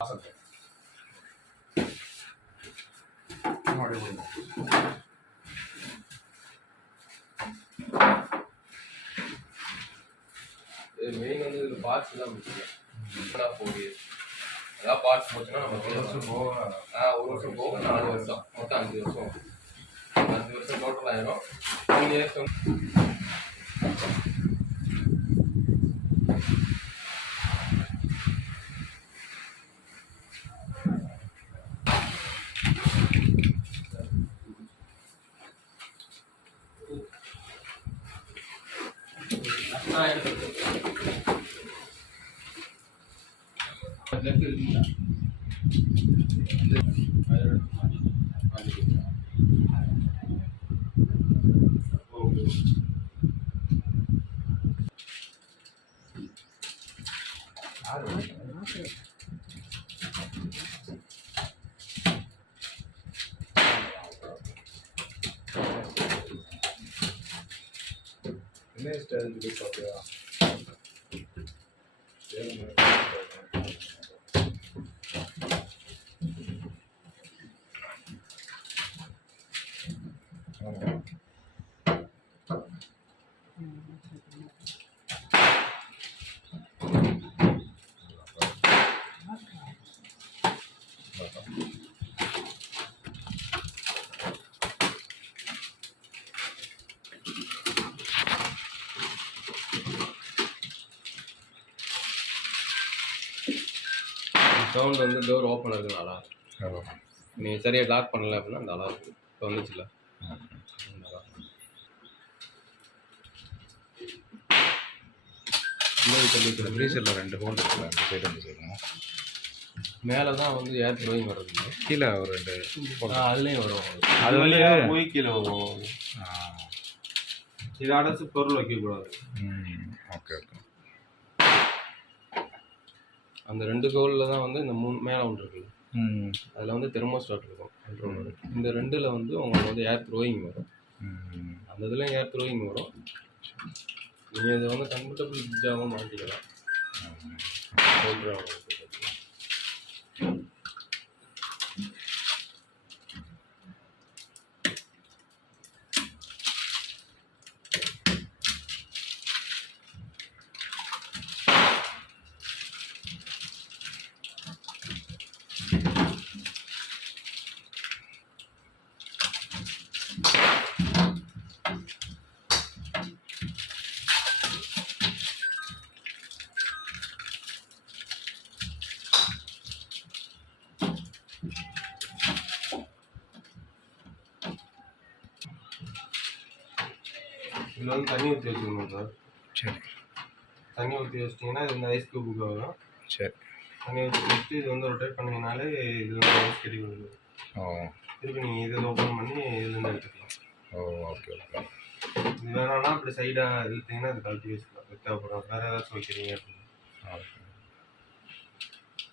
Main வந்து இதில் parts தான் முக்கியம். 4 years அதான் பார்ட்ஸ் போச்சுன்னா நம்ம 1 வருஷம் போக 1 வருஷம் போக 4 வருஷம் மொத்தம் 5 வருஷம் 5 வருஷம் டோட்டல் ஆயிரும். 3 years என்ன ஸ்டைல் இது பாத்தியா சவுண்ட் வந்து டோர் ஓப்பன் இருக்குனால நீ சரியாக லாக் பண்ணல அப்படின்னா நல்லா இருக்கும். இப்போ வந்துச்சுல்ல ஃப்ரீசரில் 2 ஹோல் இருக்குல்ல, அந்த சைடு வந்து சொல்லுங்க. மேலே தான் வந்து ஏர் த்ரோயிங் வர்றது, கீழே ஒரு 2 அதுலேயும் வரும். அது வந்து போய் கீழே வரும். இதை அடைச்சி பொருள் வைக்கக்கூடாது. Okay okay. அந்த 2 கோலில் தான் வந்து இந்த 3 மேலே ஒன்று இருக்குல்ல, அதில் வந்து தெர்மோஸ்டாட் இருக்கும் கண்ட்ரோலர். இந்த 2ல் வந்து உங்களுக்கு வந்து ஏர் த்ரோயிங் வரும். அந்த இதில் ஏர் த்ரோயிங் வரும். நீங்கள் இதை வந்து கம்ஃபர்டபுள் ஃப்ரிட்ஜாகவும் மாற்றிக்கலாம். இதில் வந்து தண்ணி ஊற்றி வச்சுக்கணும் சார். சரி, தண்ணி ஊற்றி வச்சிட்டிங்கன்னா இது வந்து ஐஸ் க்யூபுக்கு வரும். சரி, தண்ணி ஊற்றி வச்சுட்டு இது வந்து ரொட்டேட் பண்ணிங்கனாலே இது வந்து ஐஸ் கட்டி வருது. திருப்பி நீங்கள் இதில் ஓப்பன் பண்ணி இதுலேருந்து எடுத்துக்கலாம். Okay okay. இது வேணாம்னா அப்படி சைடாக இழுத்தீங்கன்னா இது கழட்டி வச்சுக்கலாம். தேவைப்படும் வேறு ஏதாச்சும் வைக்கிறீங்க அப்படின்னு.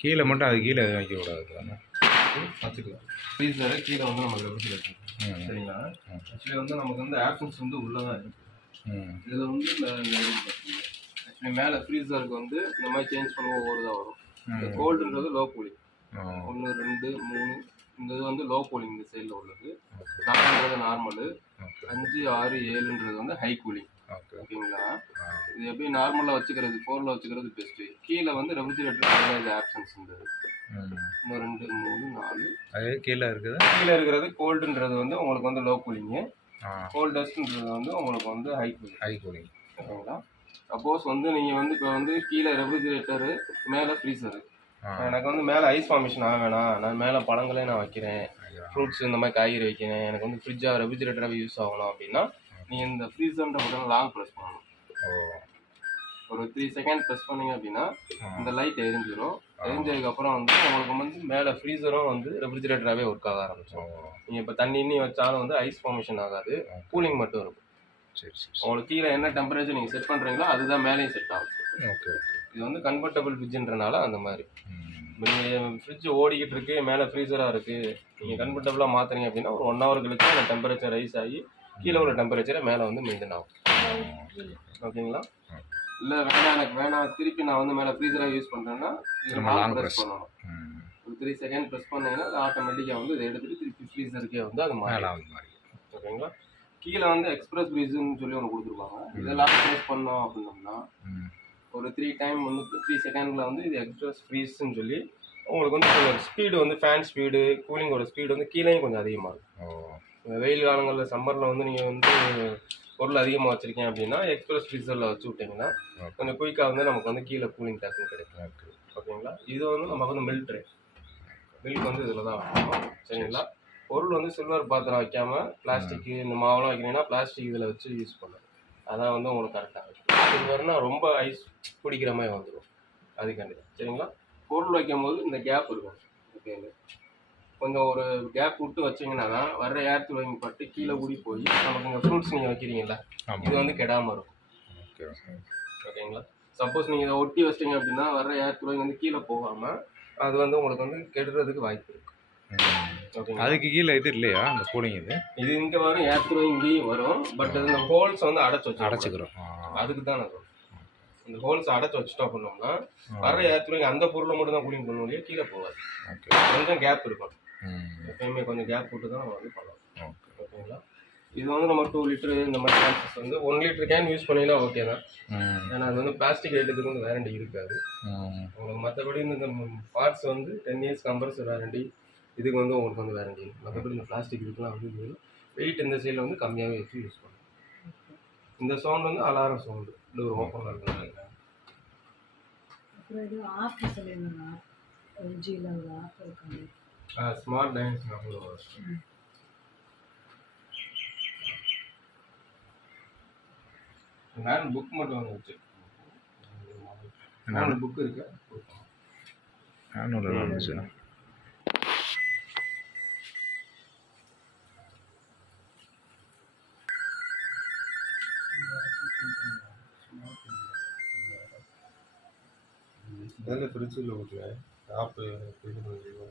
கீழே மட்டும் அது கீழே எதுவும் வைக்கக்கூடாது தானே, வச்சுக்கலாம். ஃப்ரீசரை கீழே வந்து நமக்கு ரெஃப்ரிஜரேட்டர் வச்சுக்கலாம். சரிங்களா? ஆக்சுவலி வந்து நமக்கு வந்து ஆப்ஷன்ஸ் வந்து உள்ளே தான் இருக்குது. இதில் வந்து இந்த ஆக்சுவலி மேலே ஃப்ரீசருக்கு வந்து இந்த மாதிரி சேஞ்ச் பண்ணுவோம், ஒவ்வொரு தான் வரும். இந்த கோல்டுன்றது லோ கூலிங், 1 2 3. இந்த இது வந்து லோ கூலிங் இந்த சைடில் உள்ளது. 4ன்றது நார்மலு, 5 6 7ன்றது வந்து ஹை கூலிங். ஓகேங்களா? இது எப்படி நார்மலாக வச்சுக்கிறது, 4ல் வச்சுக்கிறது பெஸ்ட்டு. கீழே வந்து ரெஃப்ரிஜரேட்டர் ஆப்ஷன்ஸ் இருந்தது. 1 2 3 4. அது கீழே இருக்குது. கீழே இருக்கிறது கோல்டுன்றது வந்து உங்களுக்கு வந்து லோ கூலிங்கு, கோல்டஸ்ட்ன்றது வந்து உங்களுக்கு வந்து ஹை கூலிங். ஓகேங்களா? சப்போஸ் வந்து நீங்கள் வந்து இப்போ வந்து கீழே ரெஃப்ரிஜரேட்டரு, மேலே ஃப்ரீசரு. எனக்கு வந்து மேலே ஐஸ் ஃபார்மேஷன் ஆக வேணாம், நான் மேலே பழங்களே நான் வைக்கிறேன், ஃப்ரூட்ஸ் இந்த மாதிரி காய்கறி வைக்கிறேன், எனக்கு வந்து ஃப்ரிட்ஜாக ரெஃப்ரிஜரேட்டராக யூஸ் ஆகணும் அப்படின்னா நீங்கள் இந்த ஃப்ரீசர்ன்ற பட்டன் லாங் ப்ரெஸ் பண்ணணும். ஒரு 3 செகண்ட் ப்ரெஸ் பண்ணிங்க அப்படின்னா இந்த லைட் எரிஞ்சிடும். எரிஞ்சதுக்கப்புறம் வந்து உங்களுக்கு வந்து மேலே ஃப்ரீசரும் வந்து ரெஃப்ரிஜரேட்டராகவே ஒர்க் ஆக ஆரம்பிச்சிடும். நீங்கள் இப்போ தண்ணி இன்னி வச்சாலும் வந்து ஐஸ் ஃபார்மேஷன் ஆகாது, கூலிங் மட்டும் இருக்கும். சரி சரி. உங்களுக்கு கீழே என்ன டெம்பரேச்சர் நீங்கள் செட் பண்ணுறீங்களோ அதுதான் மேலேயும் செட் ஆகும். Okay okay. இது வந்து கன்வெர்ட்டபிள் ஃப்ரிட்ஜுன்றனால அந்த மாதிரி நீங்கள் ஃப்ரிட்ஜ் ஓடிக்கிட்டு இருக்கு, மேலே ஃப்ரீசராக இருக்குது, நீங்கள் கன்வெர்ட்டபுளாக மாற்றுறீங்க அப்படின்னா ஒரு 1 hour கழிச்சு அந்த டெம்பரேச்சர் ரைஸ் ஆகி கீழே உள்ள டெம்பரேச்சரை மேலே வந்து மெயின்டைன் ஆகும். ஓகேங்களா? இல்லை வேணாம், எனக்கு வேணாம், திருப்பி நான் வந்து மேலே ஃப்ரீசராக யூஸ் பண்ணுறேன்னா லாங் ப்ரெஸ் பண்ணணும். 3 செகண்ட் ப்ரெஸ் பண்ணீங்கன்னா அது ஆட்டோமேட்டிக்காக வந்து இதை எடுத்துகிட்டு திருப்பி ஃப்ரீசருக்கே வந்து அது மேலே மாறி. வந்து மாதிரி. ஓகேங்களா? கீழே வந்து எக்ஸ்பிரஸ் ஃப்ரீஸ்ன்னு சொல்லி ஒன்று கொடுத்துருப்பாங்க. இதெல்லாம் ப்ரெஸ் பண்ணோம் அப்படின்னோம்னா ஒரு 3 டைம் வந்து 3 செகண்டில் வந்து இது எக்ஸ்பிரஸ் ஃப்ரீஸ்ன்னு சொல்லி உங்களுக்கு வந்து கொஞ்சம் ஸ்பீடு வந்து ஃபேன் ஸ்பீடு கூலிங்கோட ஸ்பீடு வந்து கீழேயும் கொஞ்சம் அதிகமாகும். வெயில் காலங்களில் சம்மரில் வந்து நீங்கள் வந்து பொருள் அதிகமாக வச்சுருக்கீங்க அப்படின்னா எக்ஸ்பிரஸ் ஃப்ரீசரில் வச்சு விட்டிங்கன்னா கொஞ்சம் குயிக்காக வந்து நமக்கு வந்து கீழே கூலிங் டக்குன்னு கிடைக்கும். ஓகேங்களா? இது வந்து நமக்கு வந்து மில்க் வந்து இதில் தான் வைக்கணும். சரிங்களா? பொருள் வந்து சில்வர் பாத்திரம் வைக்காமல் பிளாஸ்டிக்கு இந்த மாவுலாம் வைக்கிறீங்கன்னா பிளாஸ்டிக் இதில் வச்சு யூஸ் பண்ணணும். அதான் வந்து உங்களுக்கு கரெக்டாக இருக்கும். சில்வர்னா ரொம்ப ஐஸ் பிடிக்கிற மாதிரி வந்துடும். அதுக்காண்டி சரிங்களா? பொருள் வைக்கும் போது இந்த கேப் இருக்கும். ஓகேங்க, கொஞ்சம் ஒரு கேப் விட்டு வச்சிங்கன்னா தான் வர்ற ஏர் வாங்கி பட்டு கீழே கூடி போய் நமக்கு இங்கே ஃப்ரூட்ஸ் நீங்கள் வைக்கிறீங்களா இது வந்து கெடாமல் இருக்கும். ஓகேங்களா? சப்போஸ் நீங்கள் இதை ஒட்டி வச்சிட்டிங்க அப்படின்னா வர்ற ஏர் வாங்கி வந்து கீழே போகாமல் அது வந்து உங்களுக்கு வந்து கெடுறதுக்கு வாய்ப்பு இருக்குது. ஓகேங்களா? அதுக்கு கீழே இது இல்லையா அந்த கூலிங் இது இங்கே வரும் ஏர் இங்கேயும் வரும். பட் இந்த ஹோல்ஸ் வந்து அடைச்சிக்கிறோம். அதுக்கு தான் நான் சொல்றேன். இந்த ஹோல்ஸ் அடைச்சி வச்சுட்டோம் அப்படின்னோம்னா வர ஏற்றுவீங்க அந்த பொருளை மட்டும் தான் கூலிங் பண்ண முடியும், கீழே போகாது. கொஞ்சம் கேப் இருக்கும். எப்பயுமே கொஞ்சம் கேப் போட்டு தான் நம்ம வந்து பண்ணலாம். ஓகேங்களா? இது வந்து நம்ம 2 லிட்டரு இந்த மாதிரி கேன்சஸ் வந்து 1 லிட்டர் கேன் யூஸ் பண்ணிங்கன்னா ஓகே தான். ஏன்னா அது வந்து பிளாஸ்டிக் ஐட்டத்துக்கு வந்து வேரண்டி இருக்காது உங்களுக்கு. மற்றபடி இந்த பார்ட்ஸ் வந்து 10 இயர்ஸ் கம்பல்சரி வேரண்டி. இதுக்கு வந்து உங்களுக்கு வந்து வேரண்டி. மற்றபடி இந்த பிளாஸ்டிக் இதுக்கெலாம் வந்து வெயிட் இந்த சைடில் வந்து கம்மியாகவே வச்சு யூஸ் பண்ணலாம். இந்த சவுண்ட் வந்து அலாரம் சவுண்டு டோர் ஓப்பனில் இருக்குன்னு ஸ்மார்ட் டைன்ஸ் நான் புக் மட்டும் வந்து வச்சு புக் இருக்கு. அதில் ஃப்ரிட்ஜில் ஓகே ஆப்பு இது பண்ணுறீங்க.